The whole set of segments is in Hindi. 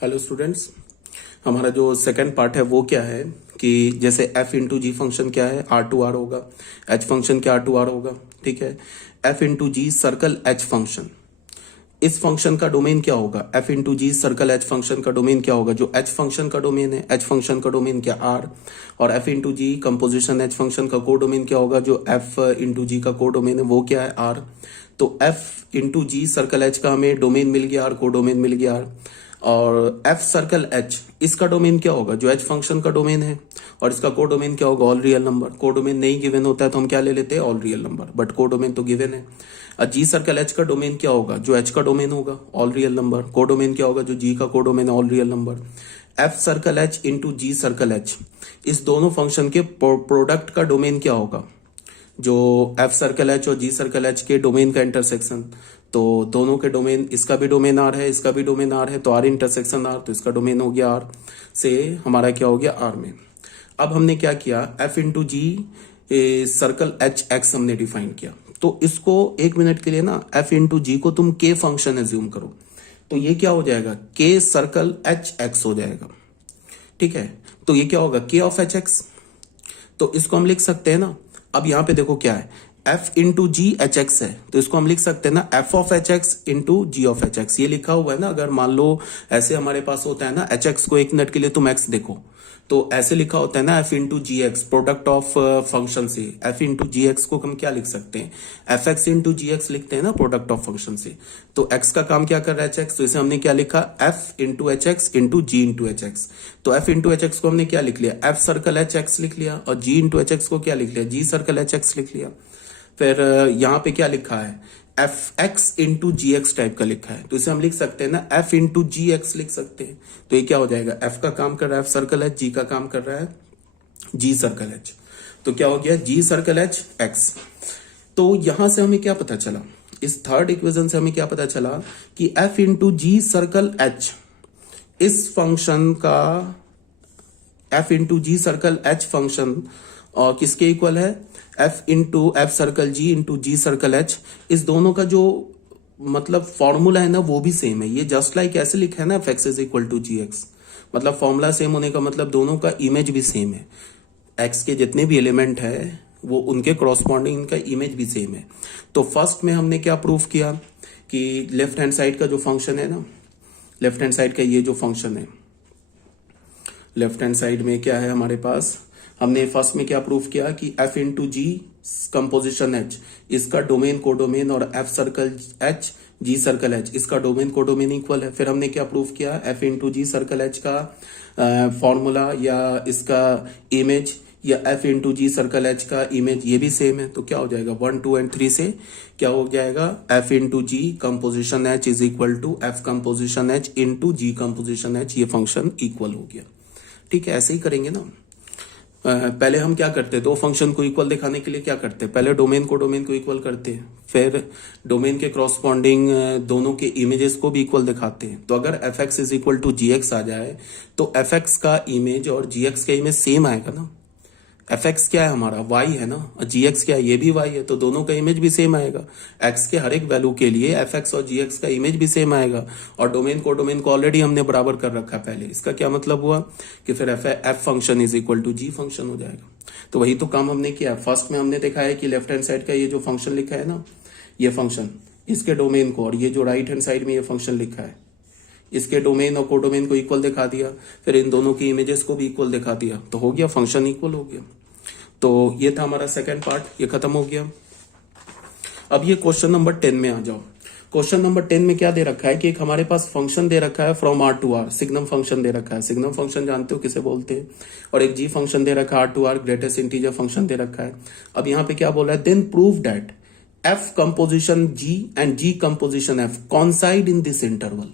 हेलो स्टूडेंट्स, हमारा जो सेकंड पार्ट है वो क्या है कि जैसे f इंटू जी फंक्शन क्या है, आर टू आर होगा, h फंक्शन क्या आर टू आर होगा। ठीक है, f into g circle h function, इस फंक्शन का डोमेन क्या होगा, f into g circle h function का डोमेन क्या होगा, जो h फंक्शन का डोमेन है, h फंक्शन का डोमेन क्या r, और f into g composition h function का को डोमेन क्या होगा, जो f इंटू जी का को डोमेन है वो क्या है r। तो f into g circle h का हमें डोमेन मिल गया r, को डोमेन मिल गया r, और f सर्कल h इसका डोमेन क्या होगा, जो h फंक्शन का डोमेन है, और इसका को डोमेन क्या होगा, all real number. Codomain नहीं गिवन होता है तो हम क्या ले लेते हैं, all real number, but codomain तो गिवन है। जी सर्कल h का डोमेन क्या होगा, जो h का डोमेन होगा all real number. Codomain क्या होगा, जो g का को डोमेन है all real number. f circle h into g circle h, इस दोनों फंक्शन के प्रोडक्ट का डोमेन क्या होगा, जो f सर्कल h और g सर्कल h के डोमेन का इंटरसेक्शन। तो दोनों के डोमेन, इसका भी डोमेन r है, इसका भी डोमेन r है, तो r इंटरसेक्शन r, तो इसका डोमेन हो गया r से हमारा क्या हो गया r में। अब हमने क्या किया, f into g circle h x हमने डिफाइन किया। तो इसको एक मिनट के लिए ना f इंटू जी को तुम k फंक्शन एज्यूम करो, तो ये क्या हो जाएगा, k सर्कल h x हो जाएगा। ठीक है, तो ये क्या होगा, k ऑफ एच एक्स। तो इसको हम लिख सकते हैं ना, अब यहां पे देखो क्या है, f into g h x है, तो इसको हम लिख सकते हैं ना f of h x into g of h x. ये लिखा हुआ है ना, अगर मान लो ऐसे हमारे पास होता है ना, एच एक्स को एक मिनट के लिए तुम x देखो, तो ऐसे लिखा होता है ना f into g x, product of function से f इंटू जी एक्स को हम क्या लिख सकते हैं, f x into g x लिखते हैं ना, प्रोडक्ट ऑफ फंक्शन से। तो x का काम क्या कर रहा है, एच एक्स, तो इसे हमने क्या लिखा, f into h x into g into h x. तो f इंटू एच एक्स को हमने क्या लिख लिया, f सर्कल एच एक्स लिख लिया, और g इंटू एच एक्स को क्या लिख लिया, g सर्कल एच एक्स लिख लिया। फिर यहाँ पे क्या लिखा है, f x into g x type का लिखा है, तो इसे हम लिख सकते हैं ना एफ इंटू जी एक्स लिख सकते हैं। तो ये क्या हो जाएगा, एफ का काम कर रहा है एफ सर्कल एच, जी का काम कर रहा है जी सर्कल एच, तो क्या हो गया जी सर्कल एच एक्स। तो यहां से हमें क्या पता चला, इस थर्ड इक्वेशन से हमें क्या पता चला कि F into g circle H, इस फंक्शन का F into g circle H function और किसके इक्वल है, एफ इंटू एफ सर्कल जी इंटू जी सर्कल एच। इस दोनों का जो मतलब फॉर्मूला है ना वो भी सेम है। ये जस्ट लाइक ऐसे लिखा है ना, f x is equal to g x, मतलब फॉर्मूला सेम होने का मतलब दोनों का इमेज भी सेम है। एक्स के जितने भी एलिमेंट है वो उनके क्रॉसपॉन्डिंग इनका इमेज भी सेम है। तो फर्स्ट में हमने क्या प्रूफ किया कि लेफ्ट हैंड साइड का जो फंक्शन है ना, लेफ्ट हैंड साइड का ये जो फंक्शन है, लेफ्ट हैंड साइड में क्या है हमारे पास, हमने फर्स्ट में क्या प्रूफ किया कि f into g composition h, इसका डोमेन को डोमेन, और f circle h g circle h, इसका डोमेन को डोमेन इक्वल है। फिर हमने क्या प्रूफ किया, f into g circle h का फॉर्मूला या इसका इमेज या f into g circle h का इमेज ये भी सेम है। तो क्या हो जाएगा 1 2 एंड 3 से क्या हो जाएगा, f into g composition h is equal to f composition h into g composition h, ये फंक्शन इक्वल हो गया। ठीक है, ऐसे ही करेंगे ना। पहले हम क्या करते, दो फंक्शन को इक्वल दिखाने के लिए क्या करते, पहले डोमेन को इक्वल करते हैं, फिर डोमेन के क्रॉसपॉन्डिंग दोनों के इमेजेस को भी इक्वल दिखाते हैं। तो अगर f x is equal to g x आ जाए तो एफ एक्स का इमेज और जी एक्स का इमेज सेम आएगा ना। एफ एक्स क्या है हमारा, वाई है ना, और जी एक्स क्या है, ये भी वाई है, तो दोनों का इमेज भी सेम आएगा। एक्स के हर एक वैल्यू के लिए एफ एक्स और जी एक्स का इमेज भी सेम आएगा, और डोमेन को ऑलरेडी हमने बराबर कर रखा है पहले। इसका क्या मतलब हुआ कि फिर f function is equal to g function हो जाएगा। तो वही तो काम हमने किया। फर्स्ट में हमने देखा है कि लेफ्ट हैंड साइड का ये जो फंक्शन लिखा है ना, ये फंक्शन, इसके डोमेन को, और ये जो राइट हैंड साइड में ये फंक्शन लिखा है, इसके डोमेन और कोडोमेन को इक्वल दिखा दिया, फिर इन दोनों की इमेजेस को भी इक्वल दिखा दिया, तो हो गया, फंक्शन इक्वल हो गया। तो ये था हमारा सेकंड पार्ट, ये खत्म हो गया। अब ये क्वेश्चन नंबर 10 में आ जाओ। क्वेश्चन नंबर 10 में क्या दे रखा है कि एक हमारे पास फंक्शन दे रखा है from are to r, signum function दे रखा है। सिग्नम फंक्शन जानते हो किसे बोलते हैं। और एक जी फंक्शन दे रखा है, r to r greatest integer function दे रखा है। अब यहाँ पे क्या बोल रहा है, then prove that f composition g and g composition f coincide in this interval.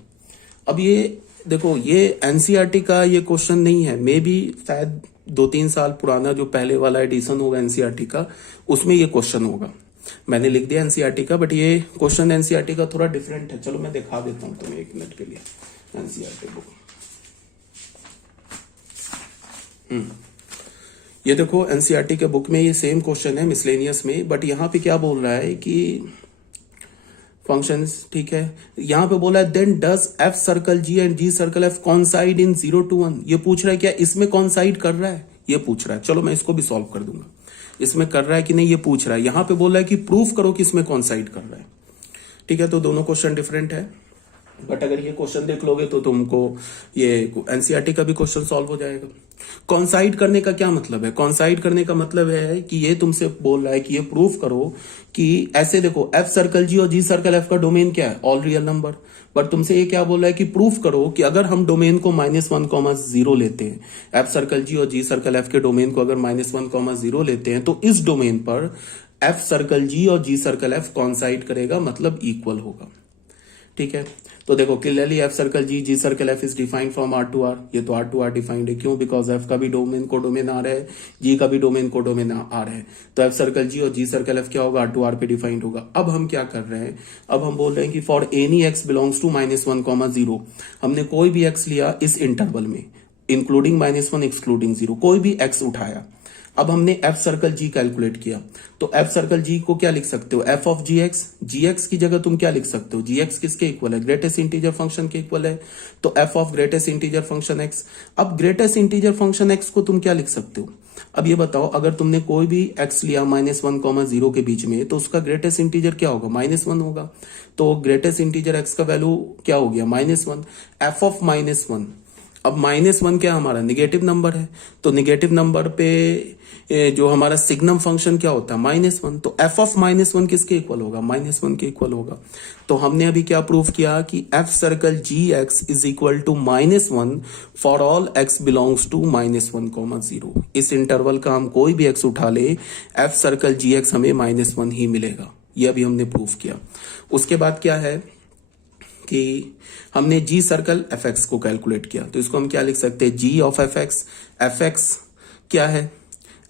अब ये देखो, ये एनसीईआरटी का ये क्वेश्चन नहीं है, मे बी शायद 2-3 साल पुराना जो पहले वाला एडिशन होगा एनसीईआरटी का, उसमें ये क्वेश्चन होगा। मैंने लिख दिया एनसीईआरटी का, बट ये क्वेश्चन एनसीईआरटी का थोड़ा डिफरेंट है। चलो मैं दिखा देता हूं तुम्हें 1 मिनट के लिए एनसीईआरटी बुक। ये देखो एनसीईआरटी के बुक में ये सेम क्वेश्चन है मिसलेनियस में, बट यहाँ पे क्या बोल रहा है कि फंक्शन, ठीक है। यहां पे बोला है then does f circle g and g circle f coincide in 0 to 1। ये पूछ रहा है क्या इसमें कॉन्साइड कर रहा है, ये पूछ रहा है। चलो मैं इसको भी सॉल्व कर दूंगा, इसमें कर रहा है कि नहीं ये पूछ रहा है। यहां पे बोल रहा है कि प्रूफ करो कि इसमें कॉन्साइड कर रहा है, ठीक है। तो दोनों क्वेश्चन डिफरेंट है, बट अगर ये क्वेश्चन देख लोगे तो तुमको ये एनसीईआरटी का भी क्वेश्चन सॉल्व हो जाएगा। कॉन्साइड करने का क्या मतलब है? कॉन्साइड करने का मतलब है कि ये तुमसे बोल रहा है कि ये प्रूफ करो कि ऐसे देखो एफ सर्कल जी और जी सर्कल एफ का डोमेन क्या है, ऑल रियल नंबर। बट तुमसे ये क्या बोल रहा है कि प्रूफ करो कि अगर हम डोमेन को -1, 0 लेते हैं, एफ सर्कल जी और जी सर्कल एफ के डोमेन को अगर -1, 0 लेते हैं, तो इस डोमेन पर एफ सर्कल जी और जी सर्कल एफ कॉन्साइड करेगा, मतलब इक्वल होगा, ठीक है। तो देखो clearly f circle g g circle f is defined from are to R. ये तो आर टू आर डिफाइंड है, क्यों? बिकॉज एफ का भी डोमेन को डोमेन आर है, जी का भी डोमेन को डोमेन आर है। तो एफ सर्कल जी और जी सर्कल एफ क्या होगा, आर टू आर पे डिफाइंड होगा। अब हम क्या कर रहे हैं, अब हम बोल रहे हैं कि for any x belongs to -1, 0, हमने कोई भी एक्स लिया इस इंटरवल में, इंक्लूडिंग -1 एक्सक्लूडिंग 0, कोई भी एक्स उठाया। अब हमने एफ सर्कल जी कैलकुलेट किया, तो एफ सर्कल जी को क्या लिख सकते हो, f of g x. G x की जगह तुम क्या लिख सकते हो, जी एक्स किसके इक्वल है, ग्रेटेस्ट इंटीजर फंक्शन के इक्वल है, तो f of greatest integer function x. अब ग्रेटेस्ट इंटीजर फंक्शन एक्स को तुम क्या लिख सकते हो, अब ये बताओ अगर तुमने कोई भी एक्स लिया -1, 0 के बीच में, तो उसका ग्रेटेस्ट इंटीजर क्या होगा, -1 होगा। तो ग्रेटेस्ट इंटीजर एक्स का वैल्यू क्या हो गया, -1। एफ ऑफ -1, अब -1 क्या हमारा निगेटिव नंबर है, तो निगेटिव नंबर पे जो हमारा सिग्नम फंक्शन क्या होता है, -1। तो एफ ऑफ -1 किसके इक्वल होगा, -1 के इक्वल होगा। तो हमने अभी क्या प्रूव किया कि f circle g x is equal to -1 for all x belongs to -1, 0। इस इंटरवल का हम कोई भी एक्स उठा ले, एफ सर्कल जी एक्स हमें -1 ही मिलेगा। ये अभी हमने प्रूव किया। उसके बाद क्या है कि हमने जी सर्कल एफ एक्स को कैलकुलेट किया, तो इसको हम क्या लिख सकते हैं, g of f x. F x क्या है,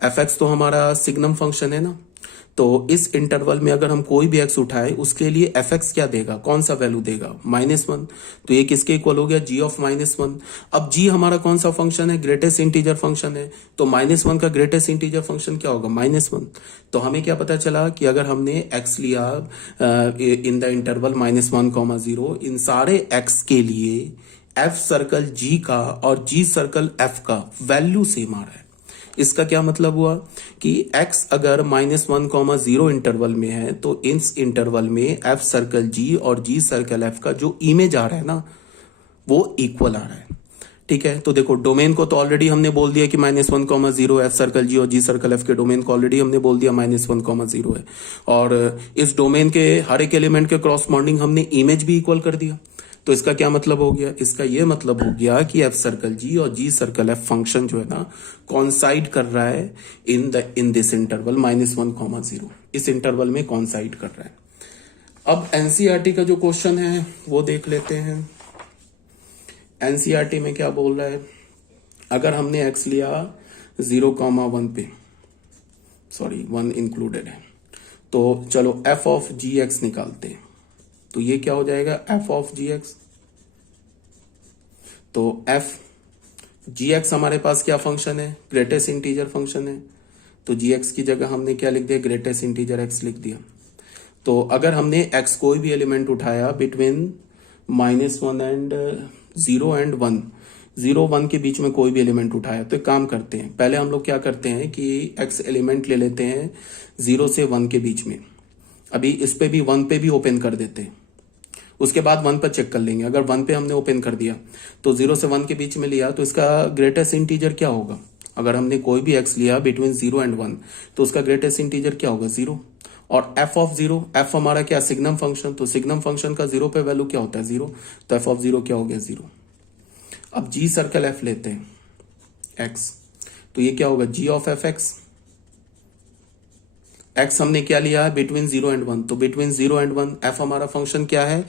एफ एक्स तो हमारा सिग्नम फंक्शन है ना। तो इस इंटरवल में अगर हम कोई भी एक्स उठाए, उसके लिए एफ एक्स क्या देगा, कौन सा वैल्यू देगा, -1। तो ये किसके इक्वल हो गया, जी ऑफ -1। अब जी हमारा कौन सा फंक्शन है, ग्रेटेस्ट इंटीजर फंक्शन है, तो -1 का ग्रेटेस्ट इंटीजर फंक्शन क्या होगा, -1। तो हमें क्या पता चला कि अगर हमने एक्स लिया इन द इंटरवल -1, 0, इन सारे एक्स के लिए एफ सर्कल जी का और जी सर्कल एफ का वैल्यू सेम आ रहा है। इसका क्या मतलब हुआ कि x अगर -1, 0 इंटरवल में है, तो इस इंटरवल में f सर्कल g और g सर्कल f का जो इमेज आ रहा है ना, वो इक्वल आ रहा है, ठीक है। तो देखो डोमेन को तो ऑलरेडी हमने बोल दिया कि -1, 0 एफ सर्कल जी और जी सर्कल एफ के डोमेन को ऑलरेडी हमने बोल दिया -1, 0 है। और इस डोमेन के हर एक एलिमेंट के क्रॉसपॉन्डिंग हमने इमेज भी इक्वल कर दिया। तो इसका क्या मतलब हो गया, इसका ये मतलब हो गया कि एफ सर्कल जी और जी सर्कल एफ फंक्शन जो है ना, कॉन्साइड कर रहा है इन दिस इंटरवल -1, 0, इस इंटरवल में कॉन्साइड कर रहा है। अब एनसीईआरटी का जो क्वेश्चन है वो देख लेते हैं। एनसीईआरटी में क्या बोल रहा है, अगर हमने एक्स लिया 0, 1 पे, सॉरी 1 इंक्लूडेड है, तो चलो एफ ऑफ जी एक्स निकालते हैं। तो ये क्या हो जाएगा, एफ ऑफ जी एक्स। तो एफ जी एक्स हमारे पास क्या फंक्शन है, ग्रेटेस्ट इंटीजर फंक्शन है। तो जी एक्स की जगह हमने क्या लिख दिया, ग्रेटेस्ट इंटीजर एक्स लिख दिया। तो अगर हमने एक्स कोई भी एलिमेंट उठाया बिटवीन -1 एंड 0 एंड 1, 0, 1 के बीच में कोई भी एलिमेंट उठाया, तो एक काम करते हैं, पहले हम लोग क्या करते हैं कि एक्स एलिमेंट ले लेते हैं 0 से 1 के बीच में। अभी इस पे भी 1 पे भी ओपन कर देते हैं, उसके बाद 1 पर चेक कर लेंगे। अगर 1 पे हमने ओपन कर दिया, तो 0 से 1 के बीच में लिया, तो इसका ग्रेटेस्ट इंटीजर क्या होगा, अगर हमने कोई भी एक्स लिया बिटवीन 0 एंड 1, तो उसका ग्रेटेस्ट इंटीजर क्या होगा, 0। और एफ ऑफ 0, एफ हमारा क्या, सिग्नम फंक्शन, तो सिग्नम फंक्शन का 0 पे वैल्यू क्या होता है, 0। तो एफ ऑफ 0 क्या हो गया, 0। अब जी सर्कल एफ लेते हैं एक्स, तो ये क्या होगा, जी ऑफ एफ एक्स। एक्स हमने क्या लिया है, बिटवीन 0 एंड 1, तो बिटवीन 0 एंड 1 एफ हमारा फंक्शन क्या है,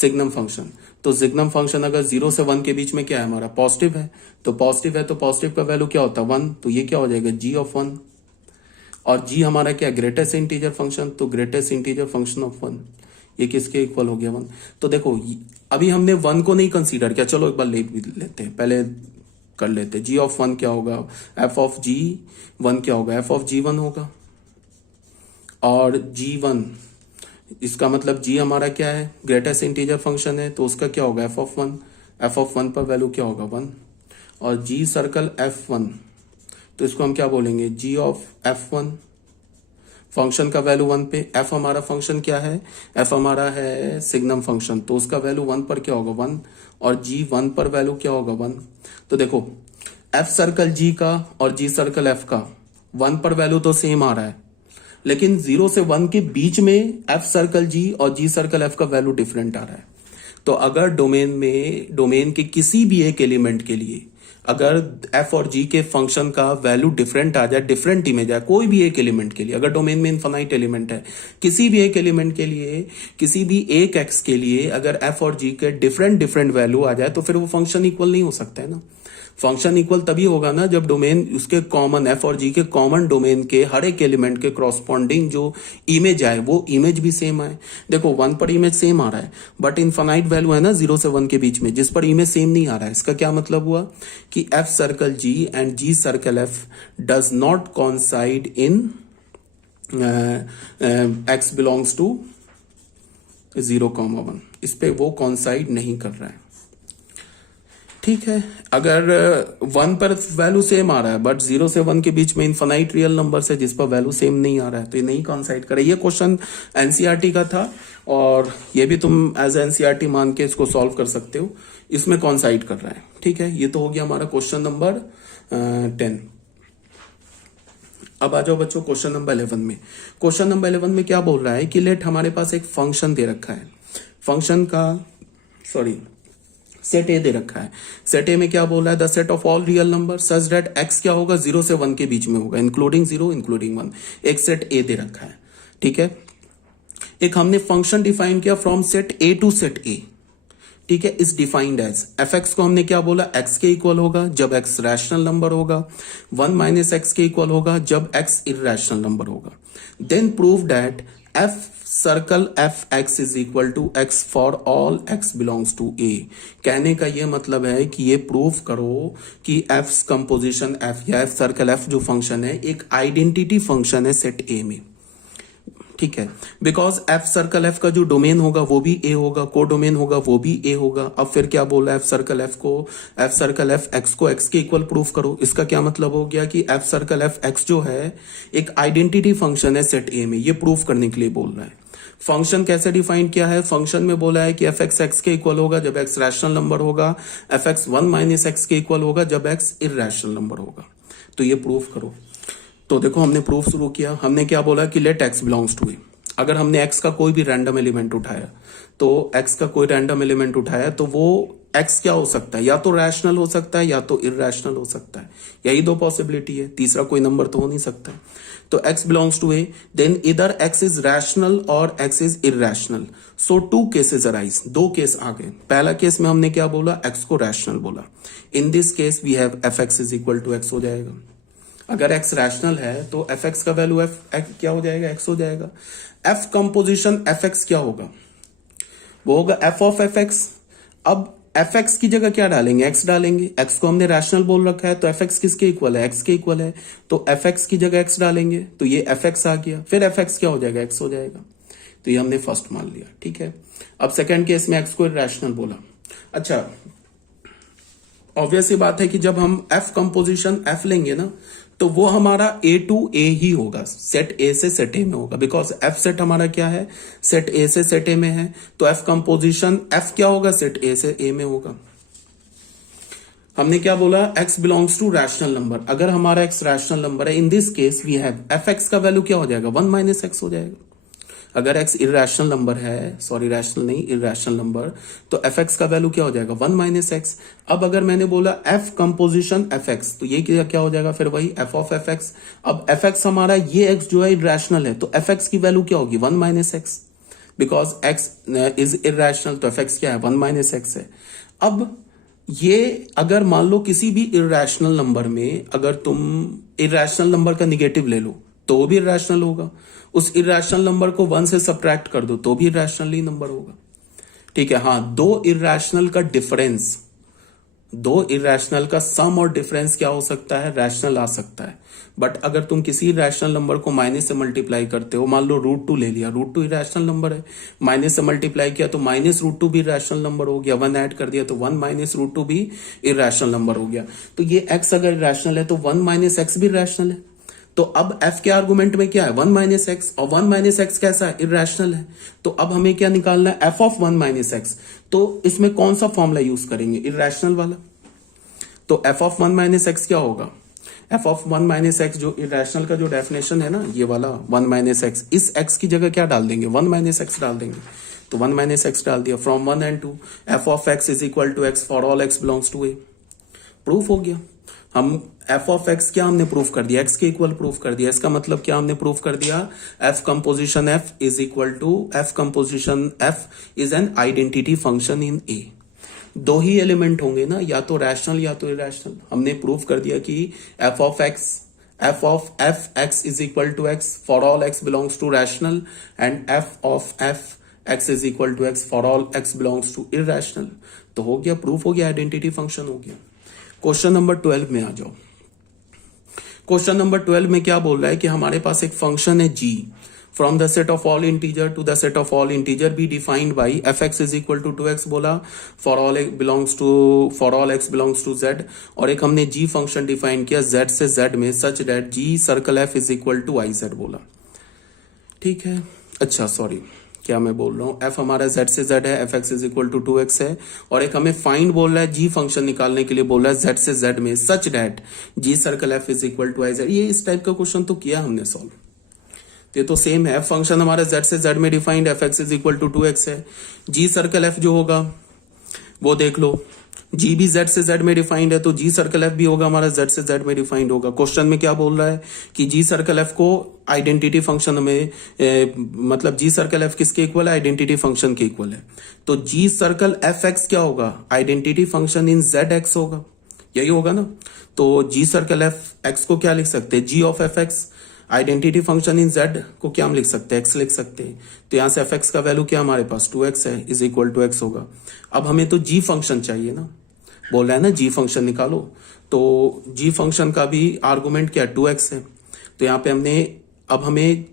सिग्नम फंक्शन। तो सिग्नम फंक्शन अगर 0 से 1 के बीच में क्या है हमारा, पॉजिटिव है, तो पॉजिटिव है, तो पॉजिटिव का वैल्यू क्या होता है, 1। तो ये क्या हो जाएगा, जी ऑफ 1। और जी हमारा क्या, ग्रेटेस्ट इंटीजर फंक्शन, तो ग्रेटेस्ट इंटीजर फंक्शन ऑफ 1, ये किसके इक्वल हो गया, 1। तो देखो अभी हमने 1 को नहीं कंसीडर किया, चलो एक बार ले भी लेते हैं, पहले कर लेते हैं। जी ऑफ 1 क्या होगा, एफ ऑफ जी 1 क्या होगा, एफ ऑफ जी 1 होगा। और G1 इसका मतलब g हमारा क्या है, ग्रेटेस्ट इंटीजर फंक्शन है, तो उसका क्या होगा एफ ऑफ वन पर वैल्यू क्या होगा 1, और g सर्कल f1, तो इसको हम क्या बोलेंगे g ऑफ f1, फंक्शन का वैल्यू 1 पे, f हमारा फंक्शन क्या है, f हमारा है सिग्नम फंक्शन, तो उसका वैल्यू 1 पर क्या होगा 1, और g 1 पर वैल्यू क्या होगा 1। तो देखो f सर्कल g का और g सर्कल f का 1 पर वैल्यू तो सेम आ रहा है, लेकिन 0 से 1 के बीच में f सर्कल g और g सर्कल f का वैल्यू डिफरेंट आ रहा है। तो अगर डोमेन के किसी भी एक एलिमेंट के लिए अगर f और g के फंक्शन का वैल्यू डिफरेंट आ जाए, डिफरेंट इमेज आए, कोई भी एक एलिमेंट के लिए, अगर डोमेन में इनफाइनाइट एलिमेंट है, किसी भी एक एलिमेंट के लिए, किसी भी एक x के लिए अगर f और g के डिफरेंट वैल्यू आ जाए, तो फिर वो फंक्शन इक्वल नहीं हो सकता है ना। फंक्शन इक्वल तभी होगा ना जब डोमेन उसके कॉमन f और g के कॉमन डोमेन के हर एक एलिमेंट के क्रॉसपॉन्डिंग जो इमेज आए वो इमेज भी सेम आए। देखो 1 पर इमेज सेम आ रहा है, बट इनफाइनाइट वैल्यू है ना 0 से 1 के बीच में, जिस पर इमेज सेम नहीं आ रहा है। इसका क्या मतलब हुआ कि f circle g and g circle f does not coincide in x belongs to 0,1, इस पे वो कॉन्साइड नहीं कर रहा है। ठीक है, अगर 1 पर वैल्यू सेम आ रहा है बट 0 से 1 के बीच में इनफाइनाइट रियल नंबर है जिस पर वैल्यू सेम नहीं आ रहा है, तो ये नहीं कॉन्साइड करे। ये क्वेश्चन एनसीईआरटी का था और ये भी तुम एज एनसीईआरटी मान के इसको सॉल्व कर सकते हो, इसमें कॉन्साइड कर रहा है। ठीक है, ये तो हो गया हमारा क्वेश्चन नंबर 10। अब आ जाओ बच्चों क्वेश्चन नंबर 11 में। क्वेश्चन नंबर 11 में क्या बोल रहा है कि लेट हमारे पास एक फंक्शन दे रखा है, फंक्शन का सेट ए दे रखा है। सेट ए में क्या बोल रहा है, the set of all real number such that x क्या होगा 0 से 1 के बीच में होगा, इंक्लूडिंग 0 इंक्लूडिंग 1। एक सेट ए दे रखा है। ठीक है, एक हमने फंक्शन डिफाइन किया from set A to set A. ठीक है, is defined as f x को हमने क्या बोला, एक्स के इक्वल होगा जब एक्स रैशनल नंबर होगा, 1 माइनस एक्स के इक्वल होगा जब एक्स इरैशनल नंबर होगा। Then prove that f circle f x is equal to x for all x belongs to A. कहने का ये मतलब है कि ये प्रूव करो कि एफ कंपोजिशन एफ या एफ सर्कल एफ जो फंक्शन है एक आइडेंटिटी फंक्शन है सेट ए में। ठीक है, बिकॉज एफ सर्कल एफ का जो डोमेन होगा वो भी ए होगा, को डोमेन होगा वो भी ए होगा। अब फिर क्या बोला, एफ सर्कल एफ एक्स को एक्स के इक्वल प्रूफ करो। इसका क्या मतलब हो गया कि एफ सर्कल एफ एक्स जो है एक आइडेंटिटी फंक्शन है सेट ए में, ये प्रूफ करने के लिए बोल रहा है। फंक्शन कैसे डिफाइन किया है, फंक्शन में बोला है कि एफ एक्स एक्स के इक्वल होगा जब एक्स रैशनल नंबर होगा, एफ एक्स 1 माइनस एक्स के इक्वल होगा जब एक्स इरैशनल नंबर होगा। तो ये प्रूफ करो। तो देखो हमने प्रूफ शुरू किया, हमने क्या बोला कि लेट एक्स बिलोंग्स टू ए। अगर हमने एक्स का कोई भी रैंडम एलिमेंट उठाया, तो एक्स का कोई रैंडम एलिमेंट उठाया तो वो एक्स क्या हो सकता है, या तो रैशनल हो सकता है या तो इरैशनल हो सकता है। यही दो पॉसिबिलिटी है, तीसरा कोई नंबर तो हो नहीं सकता। तो x belongs to A, then इधर एक्स इज रैशनल और x is irrational. So 2 cases arise, 2 case आ गए। पहला केस में हमने क्या बोला, एक्स को रैशनल बोला। In this case we have f x is equal to x हो जाएगा। अगर x रैशनल है तो एफ एक्स का वैल्यू एफ क्या हो जाएगा, x हो जाएगा। f कंपोजिशन एफ एक्स क्या होगा, वो होगा f ऑफ एफ एक्स। अब एफ एक्स की जगह क्या डालेंगे, x डालेंगे। x को हमने रैशनल बोल रखा है तो एफ एक्स किसके इक्वल है, x के इक्वल है, तो एफ एक्स की जगह x डालेंगे तो ये एफ एक्स आ गया। फिर एफ एक्स क्या हो जाएगा, x हो जाएगा। तो ये हमने फर्स्ट मान लिया। ठीक है, अब सेकेंड केस में x को रैशनल बोला। अच्छा, ऑब्वियस ये बात है कि जब हम f कंपोजिशन f लेंगे ना तो वो हमारा ए टू ए ही होगा, सेट ए से सेट ए में होगा। बिकॉज एफ सेट हमारा क्या है, सेट ए से सेट ए में है, तो एफ कंपोजिशन एफ क्या होगा, सेट ए से ए में होगा। हमने क्या बोला, x belongs to rational number. अगर हमारा एक्स रैशनल नंबर है, in this case we have f x का वैल्यू क्या हो जाएगा, 1 माइनस एक्स हो जाएगा। अगर x इरैशनल नंबर है, सॉरी रैशनल नहीं इरैशनल नंबर, तो एफ एक्स का वैल्यू क्या हो जाएगा, 1 माइनस एक्स। अब अगर मैंने बोला f कंपोजिशन एफ एक्स, तो ये क्या हो जाएगा, फिर वही f ऑफ एफ एक्स। अब एफ एक्स हमारा ये x जो है इरैशनल है, तो एफ एक्स की वैल्यू क्या होगी, 1 minus x. Because x is irrational तो एफ एक्स क्या है, 1 माइनस एक्स है। अब ये अगर मान लो किसी भी इरैशनल नंबर में अगर तुम इरैशनल नंबर का निगेटिव ले लो तो वो भी इरैशनल होगा। उस इरैशनल नंबर को 1 से सब्ट्रैक्ट कर दो तो भी इरैशनल ही नंबर होगा। ठीक है, हाँ, 2 इरैशनल का डिफरेंस दो इरेशनल का सम और डिफरेंस क्या हो सकता है, रैशनल आ सकता है। बट अगर तुम किसी रैशनल नंबर को माइनस से मल्टीप्लाई करते हो, मान लो √2 ले लिया, √2 इरेशनल नंबर है, माइनस से मल्टीप्लाई किया तो माइनस √2 भी इरेशनल नंबर हो गया, 1 ऐड कर दिया तो 1 माइनस √2 भी इरेशनल नंबर हो गया। तो ये x अगर इरेशनल है तो 1 माइनस एक्स भी इरेशनल है। तो अब f के आर्गुमेंट में क्या है, 1 माइनस एक्स, और 1 माइनस एक्स कैसा है, इरेशनल है। तो अब हमें क्या निकालना है, f ऑफ 1 माइनस एक्स। तो इसमें कौन सा फॉर्मूला यूज करेंगे, इरेशनल वाला। तो f ऑफ 1 माइनस एक्स क्या होगा, f ऑफ 1 माइनस एक्स जो इरेशनल का जो डेफिनेशन है ना, ये वाला 1 माइनस एक्स, इस x की जगह क्या डाल देंगे, 1 माइनस एक्स डाल देंगे। तो 1 माइनस एक्स डाल दिया, from 1 and 2 f of x is equal to x for all x belongs to a। Proof हो गया। हम f ऑफ x क्या हमने प्रूफ कर दिया, x के इक्वल प्रूफ कर दिया। इसका मतलब क्या हमने प्रूफ कर दिया, f composition f is equal to f composition f is an identity function in a। दो ही एलिमेंट होंगे ना, या तो रैशनल या तो इरेशनल। हमने प्रूफ कर दिया कि f of f is equal to x for all x belongs to rational, and f of x is equal to x for all x belongs to irrational. तो हो गया, प्रूफ हो गया, आइडेंटिटी फंक्शन हो गया। क्वेश्चन नंबर 12 में आ जाओ। क्वेश्चन नंबर 12 में क्या बोल रहा है कि हमारे पास एक फंक्शन है g from the set of all integer to the set of all integer be defined by fx is equal to 2x बोला, for all x belongs to z। और एक हमने g फंक्शन डिफाइन किया z से z में, such that g circle f is equal to iz बोला। ठीक है, अच्छा सॉरी, क्या मैं बोल रहा हूँ, f हमारा z से z है, fx is equal to 2x है। और एक हमें फाइंड बोल रहा है, g फंक्शन निकालने के लिए बोल रहा है z से z में, such that g circle f is equal to iz। ये इस टाइप का क्वेश्चन तो किया हमने सॉल्व, ये तो सेम है। f फंक्शन हमारा z से z में defined, fx is equal to 2x है। g सर्कल f जो होगा वो देख लो, g भी z से z में डिफाइंड है, तो g सर्कल f भी होगा हमारा z से z में डिफाइंड होगा। क्वेश्चन में क्या बोल रहा है कि g सर्कल f को आइडेंटिटी फंक्शन में मतलब g सर्कल f किसके इक्वल है, आइडेंटिटी फंक्शन के इक्वल है। तो g सर्कल fx क्या होगा, आइडेंटिटी फंक्शन इन zx होगा, यही होगा ना। तो g सर्कल f x को क्या लिख सकते हैं, g of fx, identity function in z को क्या हम लिख सकते हैं, x लिख सकते हैं। तो यहां से fx का वैल्यू क्या हमारे पास 2x है, इज इक्वल टू x होगा। अब हमें तो g फंक्शन चाहिए ना, बोल रहा है ना g फंक्शन निकालो। तो g फंक्शन का भी आर्गुमेंट क्या 2x है, तो यहाँ पे हमने, अब हमें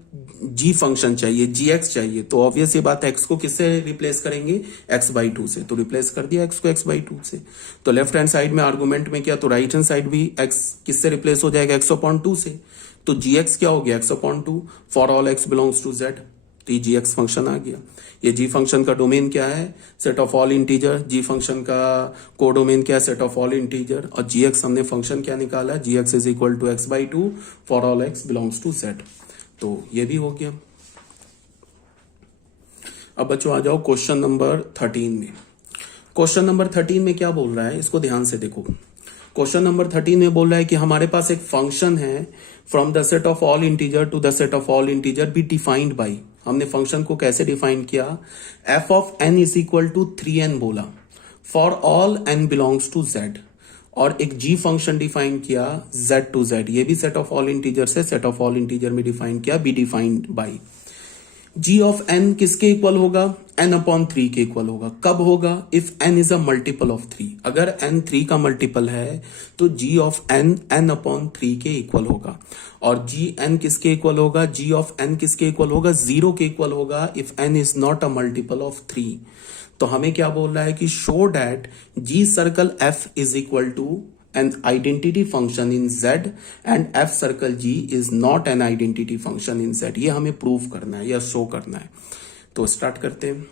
g फंक्शन चाहिए, gx चाहिए। तो ऑब्वियस ये बात, x को किससे रिप्लेस करेंगे, x/2 से। तो रिप्लेस कर दिया x को x/2 से। तो लेफ्ट हैंड साइड में आर्गुमेंट में क्या, तो राइट हैंड साइड भी x किससे रिप्लेस हो जाएगा, x/2 से। तो gx क्या हो गया, x/2 for all x belongs to z। तो ये gx फंक्शन आ गया। ये g फंक्शन का डोमेन क्या है, set of all integer. g function का कोडोमेन क्या है, सेट ऑफ ऑल इंटीजर। और gx हमने फंक्शन क्या निकाला, gx is equal to x/2 for all x belongs to z। तो ये भी हो गया। अब बच्चों आ जाओ क्वेश्चन नंबर 13 में। क्वेश्चन नंबर 13 में क्या बोल रहा है, इसको ध्यान से देखो। क्वेश्चन नंबर 13 में बोल रहा है कि हमारे पास एक फंक्शन है, from the set of all integer to the set of all integer be defined by. हमने फंक्शन को कैसे डिफाइन किया, f of n is equal to 3n बोला, for all n belongs to z। और एक g फंक्शन डिफाइन किया z टू z, ये भी सेट ऑफ ऑल इंटीजर से सेट ऑफ ऑल इंटीजर में डिफाइन किया, be defined by. g of n किसके इक्वल होगा, n/3 के इक्वल होगा। कब होगा, if n is a multiple of 3। अगर n 3 का मल्टीपल है तो g ऑफ n n/3 के इक्वल होगा। और g n किसके इक्वल होगा, g ऑफ n किसके इक्वल होगा, 0 के इक्वल होगा, if n is not a multiple of 3। तो हमें क्या बोल रहा है कि show that g circle f is equal to an identity function in z and f circle g is not an identity function in z। ये हमें प्रूव करना है या शो करना है। तो स्टार्ट करते हैं,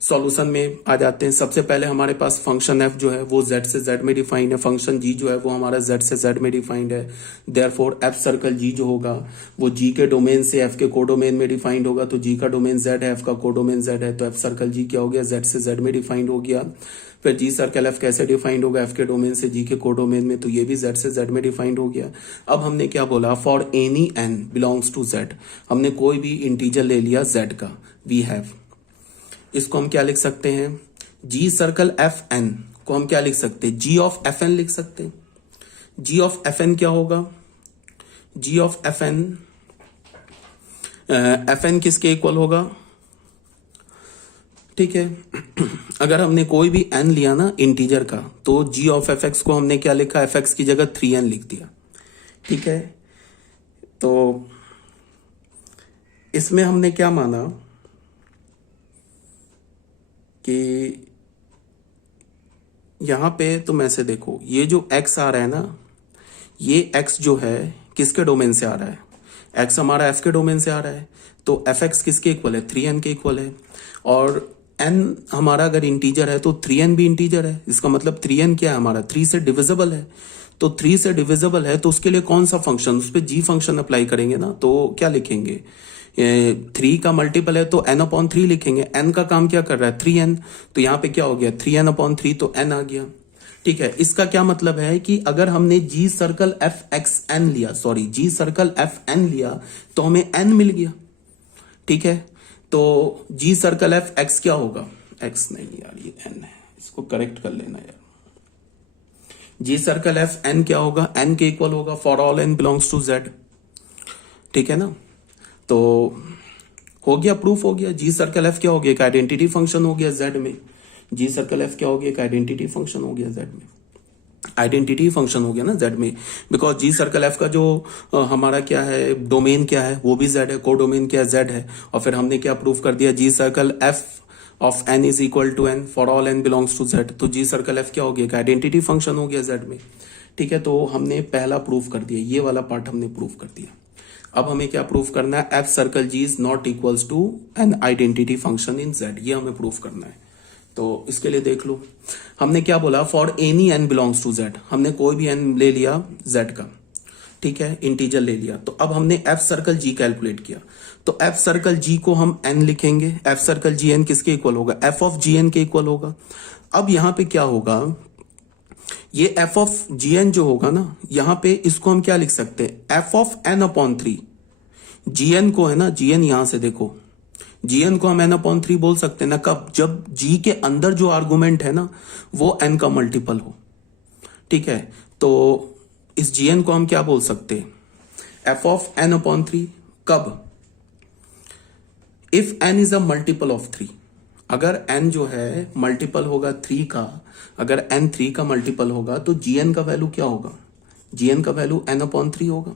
सॉल्यूशन में आ जाते हैं। सबसे पहले हमारे पास फंक्शन f जो है वो z से z में डिफाइंड है, फंक्शन g जो है वो हमारा z से z में डिफाइंड है। देयरफॉर f सर्कल g जो होगा वो g के डोमेन से f के कोडोमेन में डिफाइंड होगा। तो g का डोमेन z है, f का कोडोमेन z है, तो f सर्कल g क्या हो गया, z से z में डिफाइंड हो गया। फिर g सर्कल f कैसे डिफाइंड होगा, f के डोमेन से g के कोडोमेन में, तो ये भी z से z में डिफाइंड हो गया। अब हमने क्या बोला, for any n belongs to z, हमने कोई भी इंटीजर ले लिया z का, वी हैव, इसको हम क्या लिख सकते हैं, g सर्कल एफ एन को हम क्या लिख सकते हैं, g ऑफ एफ एन लिख सकते हैं। g ऑफ एफ एन क्या होगा, g ऑफ एफ एन किसके इक्वल होगा, ठीक है। अगर हमने कोई भी n लिया ना इंटीजर का, तो g ऑफ एफ एक्स को हमने क्या लिखा, एफ एक्स की जगह 3n लिख दिया। ठीक है, तो इसमें हमने क्या माना कि यहां पे तुम ऐसे देखो, ये जो x आ रहा है ना, ये x जो है किसके डोमेन से आ रहा है, x हमारा f के डोमेन से आ रहा है, तो एफ एक्स किसके इक्वल है, 3n के इक्वल है। और n हमारा अगर इंटीजर है तो 3n भी इंटीजर है, इसका मतलब 3n क्या है हमारा, 3 से डिविजिबल है। तो 3 से डिविजिबल है तो उसके लिए कौन सा फंक्शन, उस पर जी फंक्शन अप्लाई करेंगे ना, तो क्या लिखेंगे, 3 का मल्टीपल है तो n/3 लिखेंगे। n का काम क्या कर रहा है, 3n, तो यहाँ पे क्या हो गया 3n/3, तो n आ गया। ठीक है, इसका क्या मतलब है कि अगर हमने g circle f x N लिया, सॉरी जी सर्कल एफ एन लिया, तो हमें n मिल गया। ठीक है, तो जी सर्कल एफ एक्स क्या होगा, x नहीं यार ये n है, इसको करेक्ट कर लेना यार। जी सर्कल एफ एन क्या होगा, n के इक्वल होगा for all n belongs to z। ठीक है ना, तो हो गया, प्रूफ हो गया। जी सर्कल एफ क्या हो गया, एक आइडेंटिटी फंक्शन हो गया z में। जी सर्कल एफ क्या हो गया, एक आइडेंटिटी फंक्शन हो गया z में, आइडेंटिटी फंक्शन हो गया ना z में, बिकॉज जी सर्कल एफ का जो हमारा क्या है, डोमेन क्या है, वो भी z है, को डोमेन क्या है, z है। और फिर हमने क्या प्रूफ कर दिया, g circle f of n is equal to n for all n belongs to z। तो जी सर्कल एफ क्या हो गया, एक आइडेंटिटी फंक्शन हो गया z में। ठीक है, तो हमने पहला प्रूफ कर दिया, ये वाला पार्ट हमने प्रूफ कर दिया। अब हमें क्या प्रूफ करना है, f circle g is not equals to an identity function in z, ये हमें प्रूफ करना है। तो इसके लिए देख लो, हमने क्या बोला, for any n belongs to z, हमने कोई भी n ले लिया z का, ठीक है, इंटीजर ले लिया। तो अब हमने f सर्कल g कैलकुलेट किया, तो f सर्कल g को हम n लिखेंगे, f सर्कल gn किसके इक्वल होगा, f ऑफ gn के इक्वल होगा। अब यहां पे क्या होगा, ये f ऑफ gn जो होगा ना, यहां पे इसको हम क्या लिख सकते हैं, f ऑफ n/3, gn को है ना, gn यहां से देखो, gn को हम n/3 बोल सकते हैं ना, कब, जब g के अंदर जो आर्गुमेंट है ना वो n का मल्टीपल हो। ठीक है, तो इस gn को हम क्या बोल सकते हैं, f ऑफ n/3, कब, if n is a multiple of 3, अगर n जो है मल्टीपल होगा 3 का, अगर n 3 का मल्टीपल होगा तो gn का वैल्यू क्या होगा, gn का वैल्यू n/3 होगा।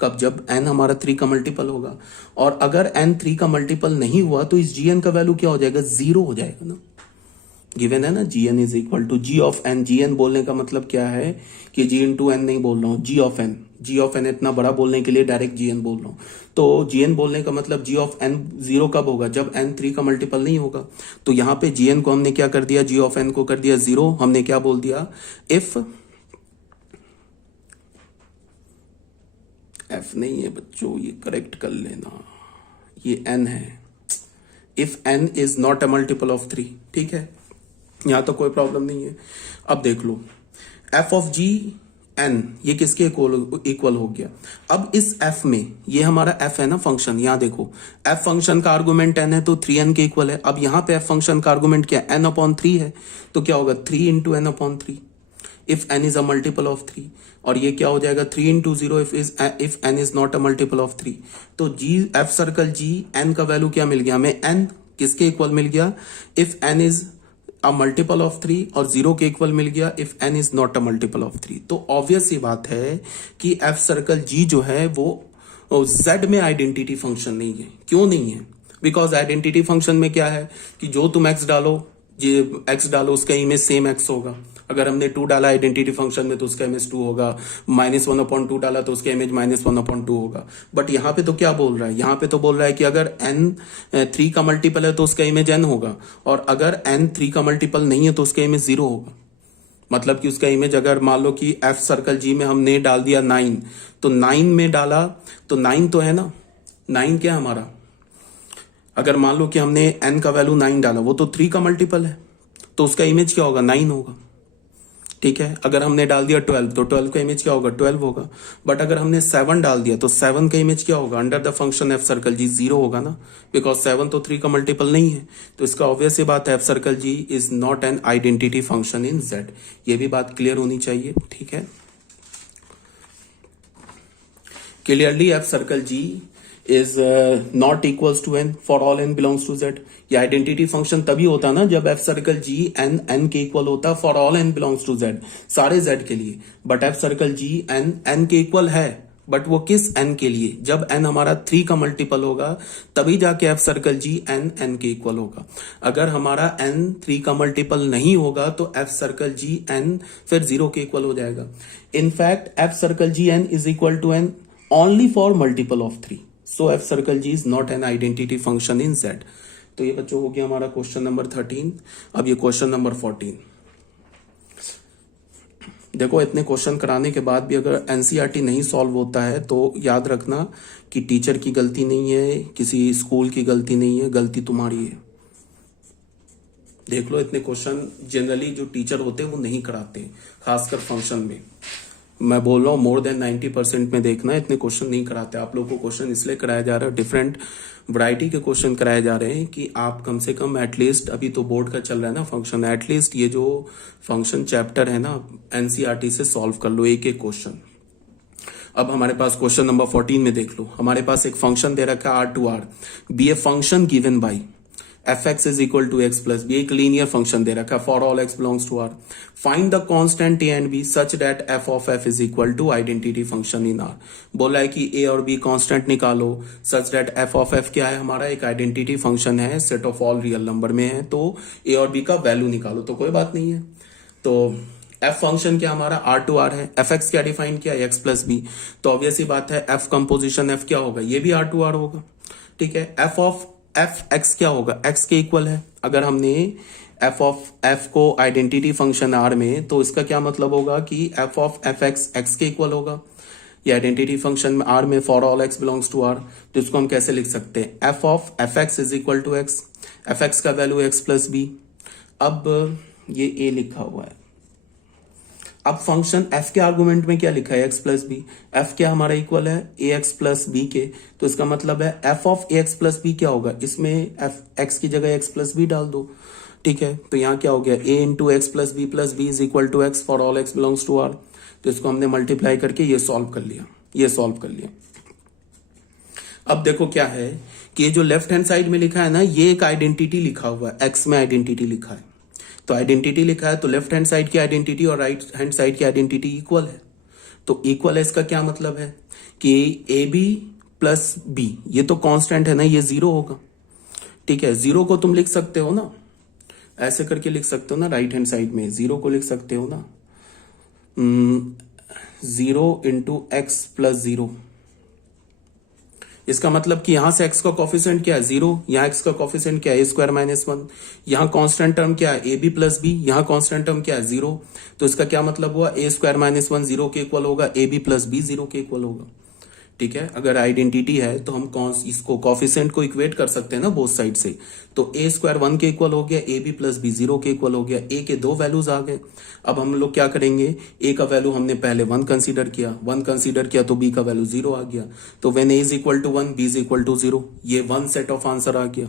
कब, जब n हमारा 3 का मल्टीपल होगा। और अगर n 3 का मल्टीपल नहीं हुआ तो इस gn का वैल्यू क्या हो जाएगा, 0 हो जाएगा ना, गिवन है ना, gn is equal to g of n। gn बोलने का मतलब क्या है कि g इंटू n नहीं बोल रहा हूं, g of n, g of n इतना बड़ा बोलने के लिए डायरेक्ट gn बोल रहा हूं। तो gn बोलने का मतलब g ऑफ n 0 कब होगा, जब n 3 का मल्टीपल नहीं होगा। तो यहां पे gn को हमने क्या कर दिया, g ऑफ n को कर दिया 0। हमने क्या बोल दिया, इफ f नहीं है बच्चों, ये करेक्ट कर लेना, ये n है, if n is not a multiple of 3। ठीक है, यहां तो कोई प्रॉब्लम नहीं है। अब देख लो, f ऑफ g n ये किसके इक्वल हो गया। अब इस f में, ये हमारा f है ना फंक्शन, यहां देखो f फंक्शन का आर्गुमेंट n है तो 3n के इक्वल है। अब यहां पे f फंक्शन का आर्गुमेंट क्या है, n/3 है, तो क्या होगा 3 into n/3 if n is a multiple of 3। और ये क्या हो जाएगा 3 into 0 if n is not a multiple of 3। तो g f circle g n का वैल्यू क्या मिल गया हमें, n किसके इक्वल मिल गया, if n is a multiple of 3, और 0 के इक्वल मिल गया if n is not a multiple of 3। तो ऑब्वियस ही बात है कि f सर्कल g जो है वो z में आइडेंटिटी फंक्शन नहीं है। क्यों नहीं है, बिकॉज आइडेंटिटी फंक्शन में क्या है कि जो तुम x डालो, x डालो, उसका इमेज सेम x होगा। अगर हमने 2 डाला आइडेंटिटी फंक्शन में तो उसका इमेज 2 होगा, -1/2 डाला तो उसका इमेज -1/2 होगा। बट यहाँ पे तो क्या बोल रहा है, यहाँ पे तो बोल रहा है कि अगर n 3 का मल्टीपल है तो उसका इमेज n होगा, और अगर n 3 का मल्टीपल नहीं है तो उसका इमेज 0 होगा। मतलब कि उसका इमेज, अगर मान लो कि f सर्कल g में हमने डाल दिया 9, तो 9 में डाला तो 9 तो है ना, 9 क्या हमारा, अगर मान लो कि हमने n का वैल्यू 9 डाला, वो तो 3 का मल्टीपल है, तो उसका इमेज क्या होगा, 9 होगा। ठीक है, अगर हमने डाल दिया 12 तो 12 का इमेज क्या होगा, 12 होगा। बट अगर हमने 7 डाल दिया तो 7 का इमेज क्या होगा, under the function f circle g 0 होगा ना, बिकॉज 7 तो 3 का मल्टीपल नहीं है। तो इसका ऑब्वियस ही बात है, f circle g is not an identity function in z। ये भी बात क्लियर होनी चाहिए। ठीक है, clearly f circle g is not equals to n for all n belongs to z. ये आइडेंटिटी फंक्शन तभी होता ना जब f circle g n n के इक्वल होता for all n belongs to z, सारे जेड के लिए। But f circle g n n के इक्वल है, बट वो किस एन के लिए? जब एन हमारा 3 का मल्टीपल होगा तभी जाके F circle g n n के इक्वल होगा। अगर हमारा एन 3 का मल्टीपल नहीं होगा तो एफ सर्कल जी एन फिर 0 के इक्वल हो जाएगा। In fact f circle g n is equal to n only for multiple of 3, so f circle g is not an identity function in z. तो ये बच्चों हो गया हमारा क्वेश्चन नंबर 13। अब ये क्वेश्चन नंबर 14। देखो, इतने क्वेश्चन कराने के बाद भी अगर एनसीईआरटी नहीं सॉल्व होता है तो याद रखना कि टीचर की गलती नहीं है, किसी स्कूल की गलती नहीं है, गलती तुम्हारी है। देख लो, इतने क्वेश्चन जनरली जो टीचर होते हैं वो नहीं कराते, खासकर फंक्शन में। मैं बोल रहा हूँ मोर देन 90% में देखना, इतने क्वेश्चन नहीं कराते। आप लोगों को क्वेश्चन इसलिए कराया जा रहा है, डिफरेंट वैरायटी के क्वेश्चन कराए जा रहे हैं कि आप कम से कम एटलीस्ट, अभी तो बोर्ड का चल रहा है ना फंक्शन, एटलीस्ट ये जो फंक्शन चैप्टर है ना एनसीईआरटी से सॉल्व कर लो एक एक क्वेश्चन। अब हमारे पास क्वेश्चन नंबर 14 में देख लो, हमारे पास एक फंक्शन दे रखा है R2R, be a function given by f x is equal to x plus b, एक लीनियर फंक्शन दे रखा है for all x belongs to R. Find the constant a and b such that f of f is equal to identity function in R. बोला है कि ए और बी कांस्टेंट निकालो such that f of f क्या है हमारा, एक आइडेंटिटी फंक्शन है, set of all real number में है, तो ए और बी का वैल्यू निकालो। तो कोई बात नहीं है। तो एफ फंक्शन क्या हमारा R2R है, एफ एक्स क्या डिफाइन किया एक्स प्लस बी, तो ऑब्वियस ही बात है एफ कंपोजिशन एफ क्या होगा, ये भी R2R होगा। ठीक है, एफ ऑफ एफ एक्स क्या होगा, एक्स के इक्वल है। अगर हमने एफ ऑफ एफ को आइडेंटिटी फंक्शन आर में, तो इसका क्या मतलब होगा कि f of f x x के इक्वल होगा। ये आइडेंटिटी फंक्शन में आर में for all x belongs to are, तो इसको हम कैसे लिख सकते हैं, f of f x is equal to x, f x का वैल्यू एक्स प्लस बी। अब ये ए लिखा हुआ है, अब फंक्शन एफ के आर्गुमेंट में क्या लिखा है एक्स प्लस बी, एफ क्या हमारा इक्वल है ए एक्स प्लस बी के, तो इसका मतलब है f of a x plus b क्या होगा, इसमें एफ एक्स की जगह एक्स प्लस बी डाल दो। ठीक है, तो यहाँ क्या हो गया, a into x plus b is equal to x for all x belongs to are. तो इसको हमने मल्टीप्लाई करके ये सॉल्व कर लिया, ये सॉल्व कर लिया। अब देखो क्या है कि ये जो लेफ्ट हैंड साइड में लिखा है ना, ये एक आइडेंटिटी लिखा हुआ है, एक्स में आइडेंटिटी लिखा है, तो आइडेंटिटी लिखा है, तो लेफ्ट हैंड साइड की आइडेंटिटी और राइट हैंड साइड की आइडेंटिटी इक्वल है। तो इक्वल है इसका क्या मतलब है कि ए बी प्लस बी, ये तो कांस्टेंट है ना, ये 0 होगा। ठीक है, 0 को तुम लिख सकते हो ना, ऐसे करके लिख सकते हो ना, राइट हैंड साइड में 0 को लिख सकते हो ना, 0 इंटू एक्स प्लस 0। इसका मतलब कि यहां से x का कॉफिशिएंट क्या है 0, यहाँ x का कॉफिशिएंट क्या है a² - 1, यहाँ कांस्टेंट टर्म क्या है ab प्लस बी, यहाँ कांस्टेंट टर्म क्या है 0। तो इसका क्या मतलब हुआ, a² - 1 0 के इक्वल होगा, ab प्लस बी 0 के इक्वल होगा। ठीक है, अगर आइडेंटिटी है तो हम इसको कॉफिशिएंट को इक्वेट कर सकते हैं ना बोथ साइड से। तो a² 1 के इक्वल हो गया, ab प्लस बी 0 के इक्वल हो गया, a के 2 वैल्यूज आ गए। अब हम लोग क्या करेंगे, a का वैल्यू हमने पहले 1 कंसीडर किया, 1 कंसीडर किया तो b का वैल्यू 0 आ गया। तो when a is equal to 1 b is equal to 0, ये 1 सेट ऑफ आंसर आ गया।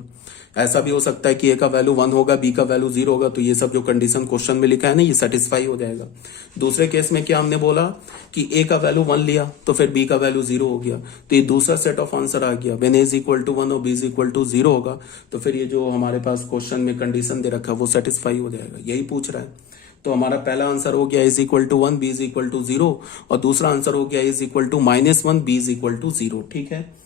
ऐसा भी हो सकता है कि a का वैल्यू 1 होगा, b का वैल्यू 0 होगा, तो ये सब जो कंडीशन क्वेश्चन में लिखा है ना, ये सेटिस्फाई हो जाएगा। दूसरे केस में क्या हमने बोला कि a का वैल्यू 1 लिया तो फिर b का वैल्यू 0 हो गया, तो ये दूसरा सेट ऑफ आंसर आ गया। When a is equal to 1 और b इज इक्वल टू 0 होगा, तो फिर ये जो हमारे पास क्वेश्चन में कंडीशन दे रखा है वो सेटिस्फाई हो जाएगा, यही पूछ रहा है। तो हमारा पहला आंसर हो गया is equal to 1 b is equal to 0, और दूसरा आंसर हो गया is equal to -1 b is equal to 0। ठीक है,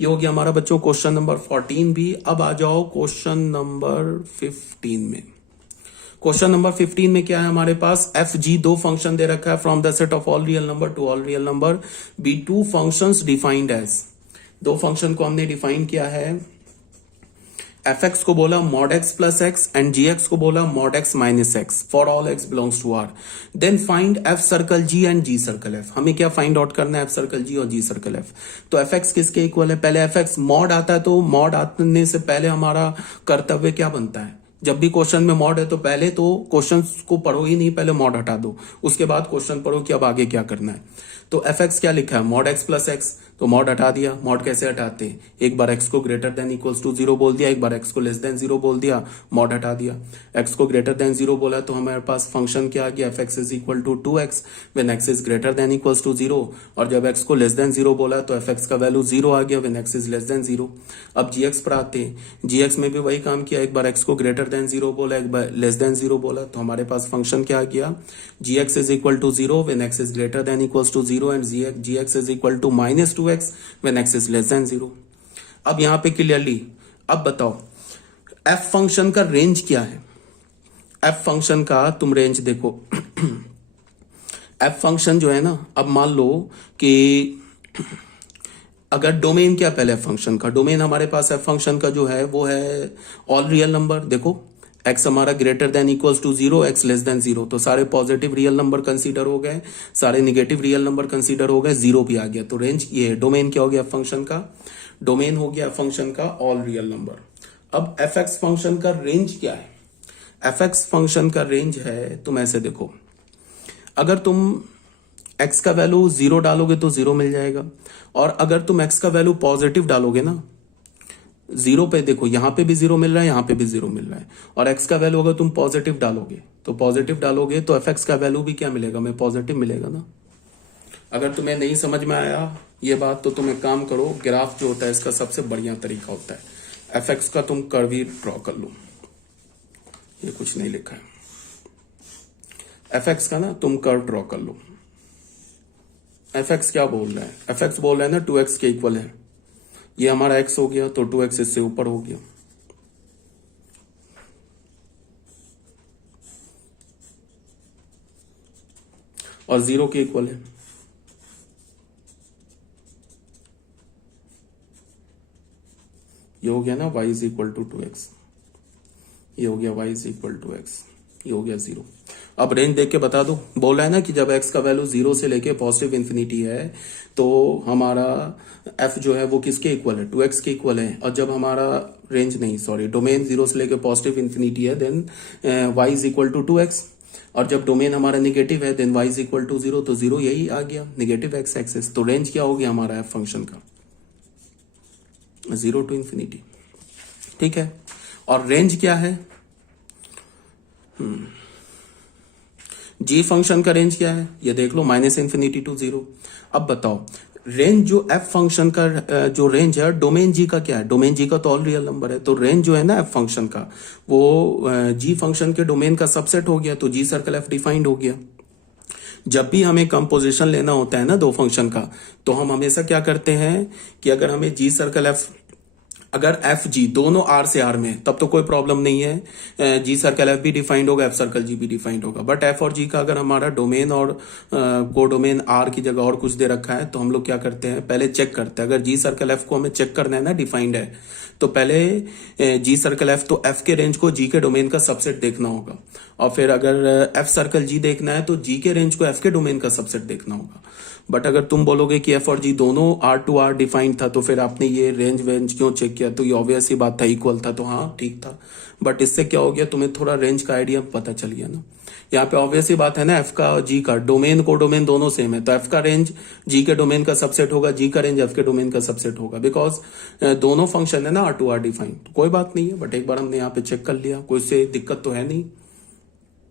ये हो गया हमारा बच्चों क्वेश्चन नंबर 14 भी। अब आ जाओ क्वेश्चन नंबर 15 में। क्वेश्चन नंबर 15 में क्या है हमारे पास, एफ जी 2 फंक्शन दे रखा है from the set of all real number to all real number be 2 functions defined as. 2 function को हमने डिफाइन किया है, एफ एक्स को बोला mod x plus x and g x को बोला mod x minus x for all x belongs to R. Then find f circle g and g circle f. हमें क्या फाइंड आउट करना है, एफ सर्कल जी और जी सर्कल एफ। तो एफ एक्स किसके इक्वल है, पहले एफ एक्स मॉड आता है, तो मॉड आने से पहले हमारा कर्तव्य क्या बनता है, जब भी क्वेश्चन में मॉड है तो पहले तो क्वेश्चन को पढ़ो ही नहीं, पहले मॉड हटा दो, उसके बाद क्वेश्चन पढ़ो कि अब आगे क्या करना है। तो एफ एक्स क्या लिखा है, मॉड एक्स प्लस एक्स, तो मॉड हटा दिया। मॉड कैसे हटाते हैं, एक बार x को ग्रेटर देन इक्वल्स टू 0 बोल दिया, एक बार x को लेस देन 0 बोल दिया, मॉड हटा दिया। x को ग्रेटर देन 0 बोला तो हमारे पास फंक्शन क्या आ गया, fx is equal to 2x when x is greater than equals to 0, और जब x को लेस देन 0 बोला तो fx का वैल्यू 0 आ गया when x is less than 0। अब gx पर आते हैं, gx में भी वही काम किया, एक बार x को ग्रेटर देन 0 बोला, एक बार लेस देन 0 बोला, तो हमारे पास फंक्शन क्या आ गया, gx is equal to 0 when x is greater than equals to 0 and gx is equal to minus 2x when x is less than 0। अब यहां पे क्लियरली अब बताओ f फंक्शन का रेंज क्या है, f फंक्शन का तुम रेंज देखो f फंक्शन जो है ना, अब मान लो कि अगर डोमेन क्या पहले f फंक्शन का, डोमेन हमारे पास f फंक्शन का जो है वो है ऑल रियल नंबर। देखो x हमारा greater than equals to 0, x less than 0, तो सारे पॉजिटिव रियल नंबर कंसीडर हो गए, सारे निगेटिव रियल नंबर कंसीडर हो गए, 0 भी आ गया। तो रेंज ये डोमेन क्या हो गया f फंक्शन का, डोमेन हो गया f फंक्शन का ऑल रियल नंबर। अब fx फंक्शन का रेंज क्या है, fx फंक्शन का रेंज है, तुम ऐसे देखो, अगर तुम x का वैल्यू 0 डालोगे तो 0 मिल जाएगा, और अगर तुम x का वैल्यू पॉजिटिव डालोगे ना 0 पे, देखो यहां पे भी 0 मिल रहा है, यहां पे भी 0 मिल रहा है, और x का वैल्यू अगर तुम पॉजिटिव डालोगे तो पॉजिटिव डालोगे तो fx का वैल्यू भी क्या मिलेगा, हमें पॉजिटिव मिलेगा ना। अगर तुम्हें नहीं समझ में आया ये बात तो तुम एक काम करो, ग्राफ जो होता है इसका सबसे बढ़िया तरीका होता है, fx का तुम कर्व ही ड्रॉ कर लो, ये कुछ नहीं लिखा है, fx का ना तुम कर्व ड्रॉ कर लो। fx क्या बोल रहा है, fx बोल रहा है ना 2x के इक्वल है, ये हमारा x हो गया तो 2x इससे ऊपर हो गया, और 0 के इक्वल है, ये हो गया ना y is equal to 2x, ये हो गया y is equal to x, ये हो गया 0। अब रेंज देख के बता दो, बोला है ना कि जब x का वैल्यू 0 से लेके पॉजिटिव इंफिनिटी है तो हमारा f जो है वो किसके इक्वल है, 2x के इक्वल है, और जब हमारा रेंज नहीं सॉरी डोमेन 0 से लेके पॉजिटिव इंफिनिटी है then y is equal to 2x, और जब डोमेन हमारा निगेटिव है then y is equal to 0, तो 0 यही आ गया निगेटिव x एक्सिस। तो रेंज क्या हो गया हमारा f फंक्शन का, 0 टू इंफिनिटी, ठीक है। और रेंज क्या है, g फंक्शन का रेंज क्या है ये देख लो, माइनस इन्फिनिटी टू 0। अब बताओ रेंज जो f फंक्शन का जो रेंज है डोमेन g का क्या है, डोमेन g का तो ऑल रियल नंबर है, तो रेंज जो है ना f फंक्शन का वो g फंक्शन के डोमेन का सबसेट हो गया, तो g सर्कल f डिफाइंड हो गया। जब भी हमें कंपोजिशन लेना होता है ना दो फंक्शन का, तो हम हमेशा क्या करते हैं कि अगर हमें g सर्कल f, अगर एफ जी दोनों आर से आर में तब तो कोई प्रॉब्लम नहीं है, जी सर्कल एफ भी डिफाइंड होगा, एफ सर्कल जी भी डिफाइंड होगा, बट एफ और जी का अगर हमारा डोमेन और को डोमेन आर की जगह और कुछ दे रखा है तो हम लोग क्या करते हैं पहले चेक करते हैं, अगर जी सर्कल एफ को हमें चेक करना है ना डिफाइंड है तो पहले जी सर्कल एफ तो एफ के रेंज को जी के डोमेन का सबसेट देखना होगा, और फिर अगर एफ सर्कल जी देखना है तो जी के रेंज को एफ के डोमेन का सबसेट देखना होगा। बट अगर तुम बोलोगे कि एफ और जी दोनों आर टू आर डिफाइंड था तो फिर आपने ये रेंज वेंज क्यों चेक किया, तो ये ऑब्वियस ही बात था इक्वल था, तो हाँ ठीक था, बट इससे क्या हो गया तुम्हें थोड़ा रेंज का आइडिया पता चल गया ना। यहाँ पे ऑब्वियस ही बात है ना, एफ का और जी का डोमेन को डोमेन दोनों सेम है, तो एफ का रेंज जी के डोमेन का सबसेट होगा, जी का रेंज एफ के डोमेन का सबसेट होगा, बिकॉज दोनों फंक्शन है ना आर टू आर डिफाइंड, कोई बात नहीं है, बट एक बार हमने यहाँ पे चेक कर लिया, कोई से दिक्कत तो है नहीं।